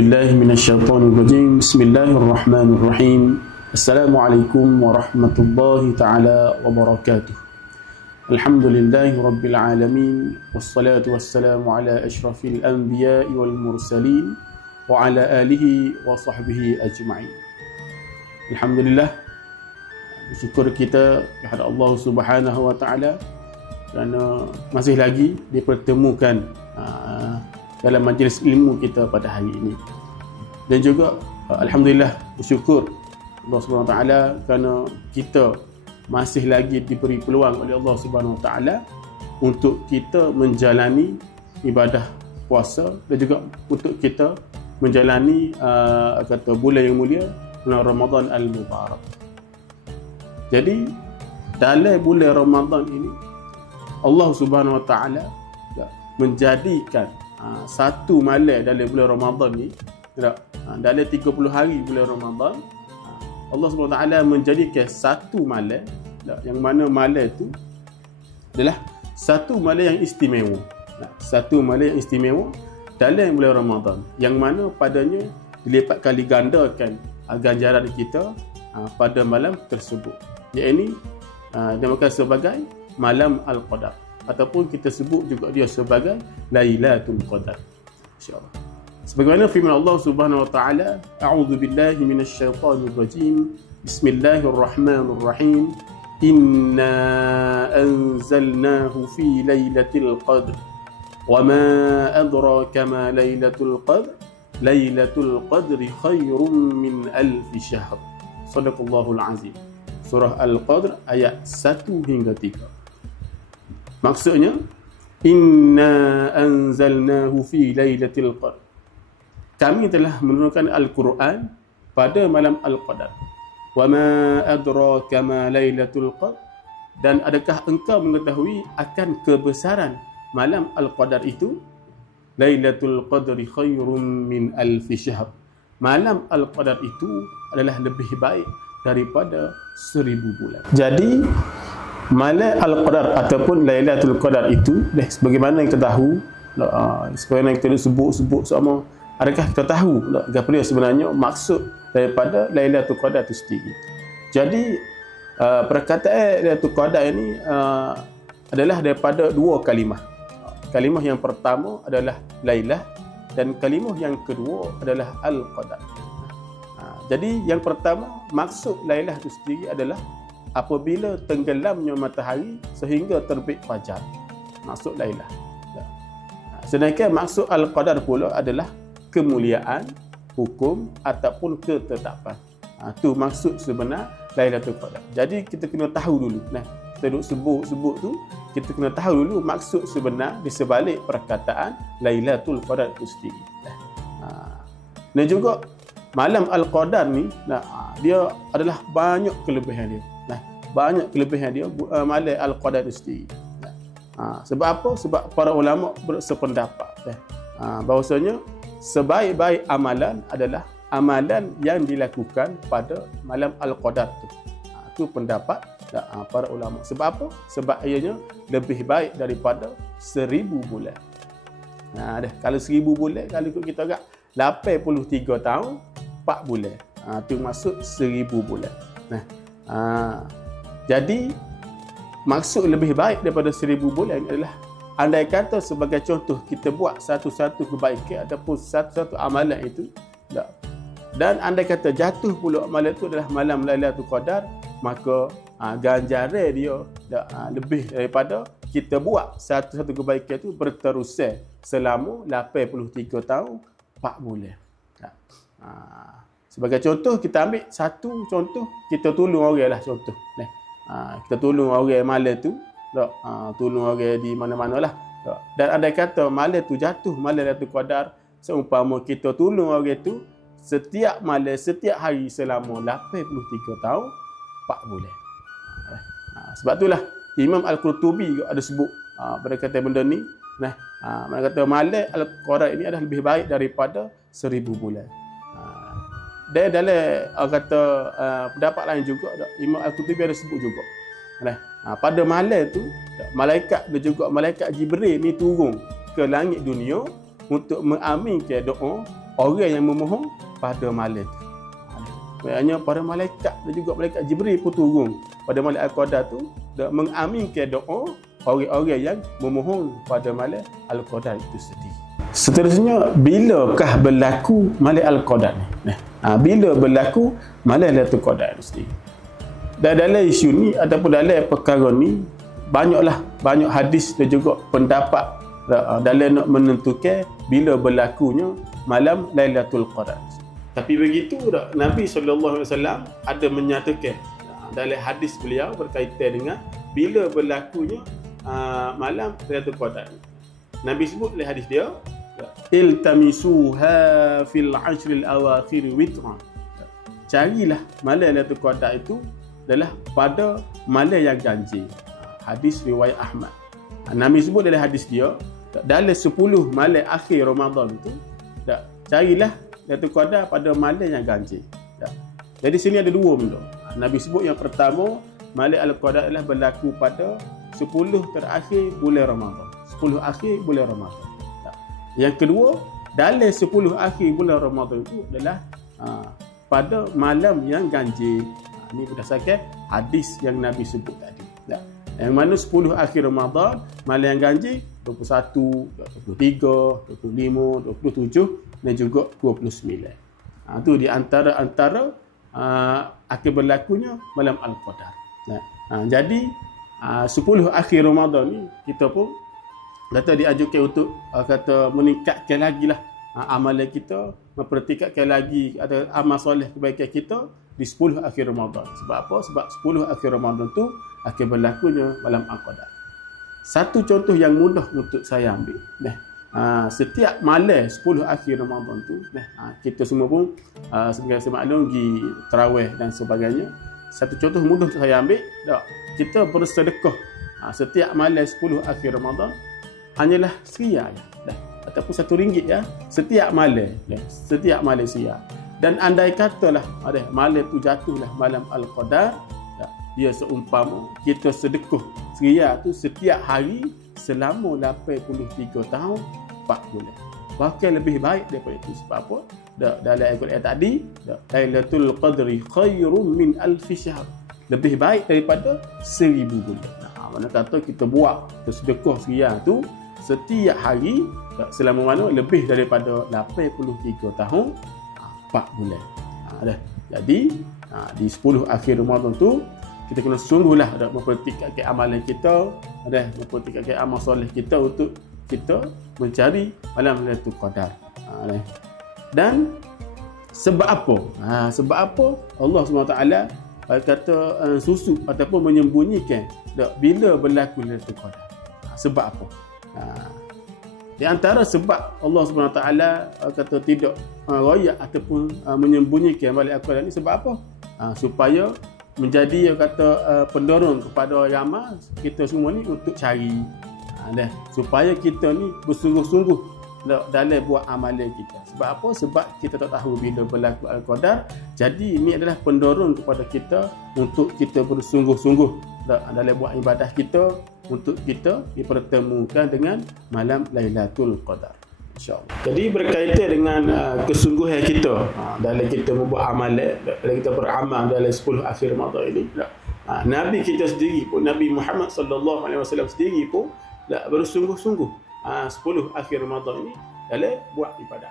بالله من الشيطان الرجيم. بسم الله الرحمن الرحيم. السلام عليكم ورحمة الله تعالى وبركاته. الحمد لله رب العالمين، والصلاة والسلام على أشرف الأنبياء والمرسلين وعلى آله وصحبه أجمعين. Alhamdulillah, bersyukur kita kepada Allah Subhanahu wa taala kerana masih lagi dipertemukan dalam majlis ilmu kita pada hari ini. Dan juga alhamdulillah bersyukur Allah Subhanahu wa taala kerana kita masih lagi diberi peluang oleh Allah Subhanahu wa taala untuk kita menjalani ibadah puasa dan juga untuk kita menjalani bulan yang mulia, bulan Ramadan al-Mubarak. Jadi dalam bulan Ramadan ini Allah Subhanahu wa taala menjadikan satu malam dalam bulan Ramadan ni, dalam 30 hari bulan Ramadan, Allah Subhanahu wa taala menjadikan satu malam, yang mana malam itu adalah satu malam yang istimewa. Satu malam yang istimewa dalam bulan Ramadan, yang mana padanya dilipat kali gandakan ganjaran kita pada malam tersebut, iaitu dinamakan sebagai malam Al-Qadar, ataupun kita sebut juga dia sebagai Lailatul Qadar, insya-Allah. Sebagaimana firman Allah Subhanahu wa taala, a'udzu billahi minasyaitonir rajim. Bismillahirrahmanirrahim. Inna anzalnahu fi lailatul qadr. Wa ma adraka ma lailatul qadr. Lailatul qadri khairum min alf syahr. Shadaqallahul azim. Surah Al-Qadr ayat 1 hingga 3. Maksudnya, inna anzalnahu fi lailatul qadr. Kami telah menurunkan Al-Quran pada malam Al-Qadar. Wa ma adraka ma lailatul qadr. Dan adakah engkau mengetahui akan kebesaran malam Al-Qadar itu? Lailatul qadri khairum min alfi syahr. Malam Al-Qadar itu adalah lebih baik daripada 1000 bulan. Jadi malam Al-Qadar ataupun Lailatul Qadar itu, sebagaimana kita tahu, sebagaimana kita sebut sama, adakah kita tahu apa dia sebenarnya maksud daripada Lailatul Qadar itu sendiri? Jadi perkataan Lailatul Qadar ini adalah daripada dua kalimah. Kalimah yang pertama adalah Lailah, dan kalimah yang kedua adalah Al-Qadar. Jadi yang pertama, maksud Lailah itu sendiri adalah apabila tenggelamnya matahari sehingga terbit fajar. Maksud Lailah. Sedangkan maksud Al-Qadar pula adalah kemuliaan, hukum ataupun ketetapan. Itu maksud sebenar Lailatul Qadar. Jadi kita kena tahu dulu. Kita duk sebut tu, kita kena tahu dulu maksud sebenar di sebalik perkataan Lailatul Qadar itu sendiri. Dan juga malam Al-Qadar ni, dia adalah banyak kelebihan dia. Banyak kelebihan dia malam Al-Qadar itu sendiri. Sebab apa? Sebab para ulama bersependapat bahawasanya sebaik-baik amalan adalah amalan yang dilakukan pada malam Al-Qadar itu. Itu pendapat para ulama. Sebab apa? Sebab ianya lebih baik daripada 1000 bulan. Kalau 1000 bulan, kalau ikut kita agak 83 tahun 4 bulan. Itu maksud 1000 bulan. Jadi maksud lebih baik daripada 1000 bulan adalah, andai kata sebagai contoh kita buat satu-satu kebaikan ataupun satu-satu amalan itu, dan andai kata jatuh pula malam itu adalah malam Lailatul Qadar, maka ganjaran dia lebih daripada kita buat satu-satu kebaikan itu berterusan selama 83 tahun 4 bulan. Sebagai contoh, kita ambil satu contoh, kita tolong orang lah contoh. Kita tolong orang malam tu, tolong orang di mana-mana lah. Dan andai kata malam tu jatuh malam Lailatul Qadar, seumpama kita tolong orang tu setiap malam, setiap hari selama 83 tahun 4 bulan. Sebab itulah Imam Al-Qurtubi ada sebut berkata benda ni. Mereka kata malam Al-Qadar ini adalah lebih baik daripada 1000 bulan. Dan dalam kata pendapat lain juga, Imam Al-Qurtubi ada sebut juga, pada malam tu malaikat dan juga malaikat Jibril ni turun ke langit dunia untuk mengaminkan doa orang yang memohon pada malam tu. Maksudnya para malaikat dan juga malaikat Jibril pun turun pada malam Al-Qadar tu mengaminkan doa orang-orang yang memohon pada malam Al-Qadar itu sendiri. Seterusnya, bilakah berlaku malam Al-Qadar ni? Bila berlaku malam Lailatul Qadar itu sendiri? Dan dalam isu ni ataupun dalam perkara ni banyak hadis dan juga pendapat dalam nak menentukan bila berlakunya malam Lailatul Qadar. Tapi begitu tak, Nabi SAW ada menyatakan dalam hadis beliau berkaitan dengan bila berlakunya malam Lailatul Qadar. Nabi sebut dalam hadis dia, iltamisuha fil ashril awakhir witran. Carilah malam Lailatul Qadar itu adalah pada malam yang ganjil. Hadis riwayat Ahmad. Nabi sebut dalam hadis dia, dalam 10 malam akhir Ramadan itu, carilah Lailatul Qadar pada malam yang ganjil. Jadi sini ada dua benda. Nabi sebut yang pertama, malam Al-Qadar adalah berlaku pada 10 terakhir bulan Ramadan. 10 akhir bulan Ramadan. Yang kedua, dalam 10 akhir bulan Ramadan itu adalah pada malam yang ganjil. Ini berdasarkan hadis yang Nabi sebut tadi. Yang mana 10 akhir Ramadan, malam yang ganjil 21, 23, 25, 27 dan juga 29. Itu di antara akan berlakunya malam Al-Qadar. Jadi 10 akhir Ramadan ni kita pun kata diajukan untuk kata meningkatkan lagi lah amalan kita, mempertingkatkan lagi ada amal soleh kebaikan kita di 10 akhir Ramadan. Sebab apa? Sebab 10 akhir Ramadan tu akan berlakunya malam Al-Qadar. Satu contoh yang mudah untuk saya ambil. Setiap malam 10 akhir Ramadan tu, kita semua pun sebagai semaklum pergi tarawih dan sebagainya. Satu contoh mudah untuk saya ambil, kita bersedekah setiap malam 10 akhir Ramadan hanyalah Riyal ataupun RM1 ya, setiap malam Riyal. Dan andai katalah malam tu jatuhlah malam Al-Qadar, dia seumpama kita sedekah Riyal tu setiap hari selama 83 tahun 4 bulan. Bahkan lebih baik daripada itu. Sebab apa? Dalam ayat tadi, Lailatul Qadri khairum min alfi syahr. Lebih baik daripada 1000 bulan. Mana kata kita buat sedekah Riyal tu setiap hari selama mana lebih daripada 83 tahun 4 bulan. Jadi di 10 akhir Ramadan tu kita kena sungguhlah mempertingkatkan amalan kita, mempertingkatkan amal soleh kita untuk kita mencari malam Lailatul Qadar. Dan sebab apa? Sebab apa Allah SWT kata susut ataupun menyembunyikan bila berlaku Lailatul Qadar? Sebab apa? Di antara sebab Allah SWT kata tidak royak ataupun menyembunyikan malam Lailatul Qadar ni sebab apa? Supaya menjadi pendorong kepada Yaman kita semua ni untuk cari supaya kita ni bersungguh-sungguh dalam buat amalan kita. Sebab apa? Sebab kita tak tahu bila berlaku Al-Qadar. Jadi ini adalah pendorong kepada kita untuk kita bersungguh-sungguh dalam buat ibadah kita, untuk kita dipertemukan dengan malam Lailatul Qadar, insya-Allah. Jadi berkaitan dengan kesungguhan kita dalam kita membuat amalan, dalam kita beramal dalam 10 akhir Ramadan ini, Nabi kita sendiri pun, Nabi Muhammad sallallahu alaihi wasallam sendiri pun bersungguh-sungguh 10 akhir Ramadan ini dalam buat ibadah.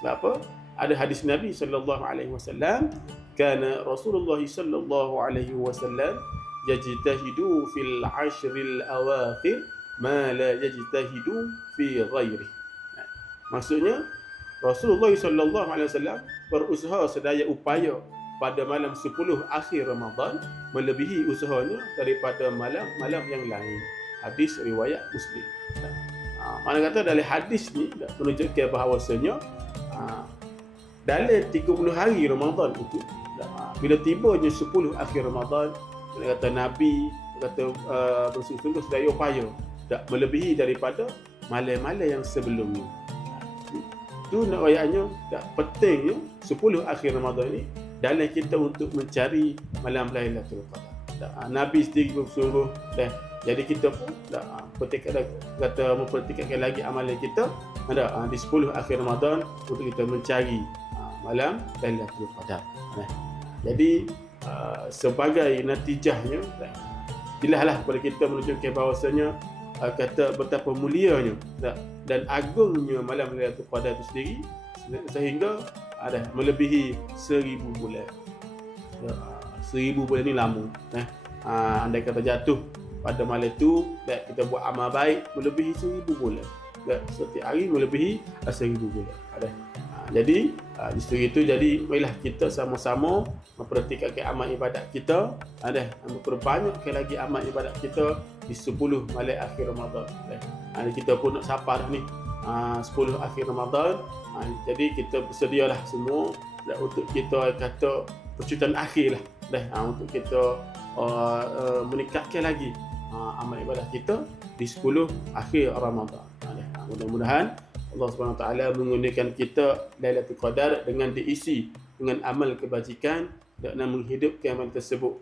Sebab apa? Ada hadis Nabi sallallahu alaihi wasallam, kana Rasulullah sallallahu alaihi wasallam yajtahidu fil ashril awakhir ma la yajtahidu fi ghairi. Maksudnya Rasulullah sallallahu alaihi wasallam berusaha sedaya upaya pada malam 10 akhir Ramadan melebihi usahanya daripada malam-malam yang lain. Hadis riwayat Muslim. Mana kata dalam hadis ni menunjukkan bahawasanya dalam 30 hari Ramadan itu, bila tibanya 10 akhir Ramadan, kata Nabi kata bersungguh-sungguh sedaya upaya tak melebihi daripada malam-malam yang sebelumnya. Itu nak ayatnya tak pentingnya 10 akhir Ramadan ini dalam kita untuk mencari malam Lailatul Qadar. Nabi sendiri bersungguh jadi kita pun mempertingkatkan lagi amalan kita di 10 akhir Ramadan untuk kita mencari malam Lailatul Qadar. Jadi sebagai natijahnya jelaslah kepada kita menunjukkan bahawasanya kata betapa mulianya dan agungnya malam Lailatul Qadar itu sendiri sehingga melebihi 1000 bulan. 1000 bulan ni lama. Andai kata jatuh pada malam itu kita buat amal baik melebihi 1000 bulan. Setiap hari melebihi 1000 bulan. Jadi justru itu, jadi marilah kita sama-sama memperhatikan amal ibadat kita, memperbanyakkan lagi amal ibadat kita di 10 malam akhir Ramadan. Kita pun nak sapa dah ni 10 akhir Ramadan. Jadi kita bersedialah semua untuk kita kata percutan akhir lah untuk kita meningkatkan lagi amal ibadat kita di 10 akhir Ramadan. Mudah-mudahan Allah Subhanahu Wa Taala menggunakan kita Lailatul Qadar dengan diisi dengan amal kebajikan dan menghidupkan amal tersebut.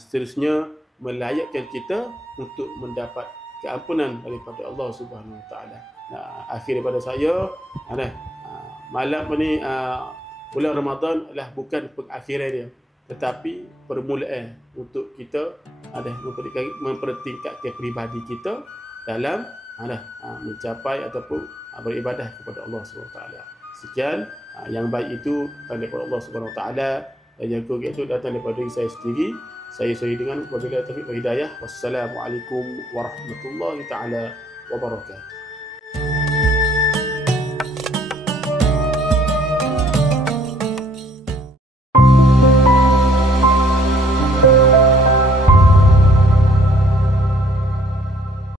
Seterusnya melayakkan kita untuk mendapat keampunan daripada Allah Subhanahu Wa Taala. Akhir daripada saya, malam ni bulan Ramadan adalah bukan pengakhiran dia, tetapi permulaan untuk kita mempertingkatkan peribadi kita dalam mencapai ataupun beribadah kepada Allah Subhanahu Wa Taala. Sekian yang baik itu datang daripada Allah Subhanahu Wa Taala, dan yang kurang itu datang daripada diri saya sendiri. Saya dengan wabillahi taufiq wal hidayah. Wassalamualaikum warahmatullahi taala wabarakatuh.